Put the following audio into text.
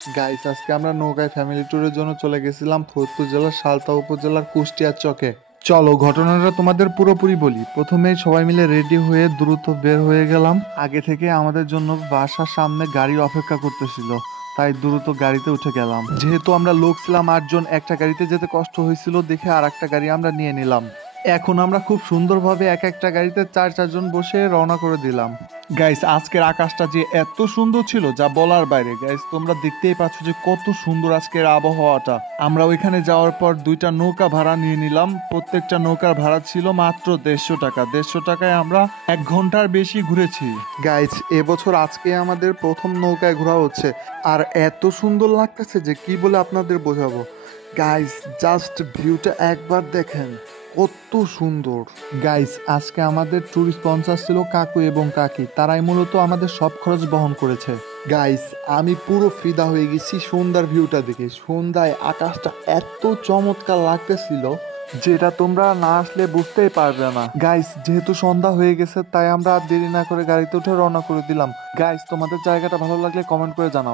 Guys, আজকে আমরা নৌকায় ফ্যামিলি ট্যুরের জন্য চলে গেছিলাম ফরিদপুর জেলার সালতা উপজেলার কুষ্টিয়ার চকে। চলো ঘটনাটা তোমাদের পুরোপুরি বলি। প্রথমেই সবাই মিলে রেডি হয়ে দ্রুত বের হয়ে গেলাম। আগে থেকে আমাদের জন্য বাসার সামনে গাড়ি অপেক্ষা করতেছিল, তাই দ্রুত গাড়িতে উঠে গেলাম। যেহেতু আমরা লোক ছিলাম 8 জন, একটা গাড়িতে যেতে কষ্ট হয়েছিল দেখে আর একটা গাড়ি আমরা নিয়ে নিলাম। এখন আমরা খুব সুন্দরভাবে এক একটা গাড়িতে 4 4 জন বসে রওনা করে দিলাম। গাইস, আজকের আকাশটা যে এত সুন্দর ছিল যা বলার বাইরে। গাইস, তোমরা দেখতেই পাচ্ছ যে কত সুন্দর আজকের আবহাওয়াটা। আমরা ওইখানে যাওয়ার পর 2টা নৌকা ভাড়া নিয়ে নিলাম। প্রত্যেকটা নৌকার ভাড়া ছিল মাত্র 150 টাকা। 150 টাকায় আমরা 1 ঘন্টার বেশি ঘুরেছি। গাইস, এবছর আজকে আমাদের প্রথম নৌকায় ঘোরা হচ্ছে, আর এত সুন্দর লাগতেছে যে কি বলে আপনাদের বোঝাবো। গাইস, জাস্ট ভিউটা একবার দেখেন, কত সুন্দর। গাইস, আজকে আমাদের ট্যুর স্পন্সর ছিল কাকু এবং কাকি, তারাই মূলত আমাদের সব খরচ বহন করেছে। গাইস, আমি পুরো ফিদা হয়ে গেছি সন্ধ্যার ভিউটা দেখে। সন্ধ্যায় আকাশটা এত চমৎকার লাগতেছিল যেটা তোমরা না আসলে বুঝতেই পারবে না। গাইস, যেহেতু সন্ধ্যা হয়ে গেছে তাই আমরা আর দেরি না করে গাড়িতে উঠে রওনা করে দিলাম। গাইস, তোমাদের জায়গাটা ভালো লাগলে কমেন্ট করে জানাও।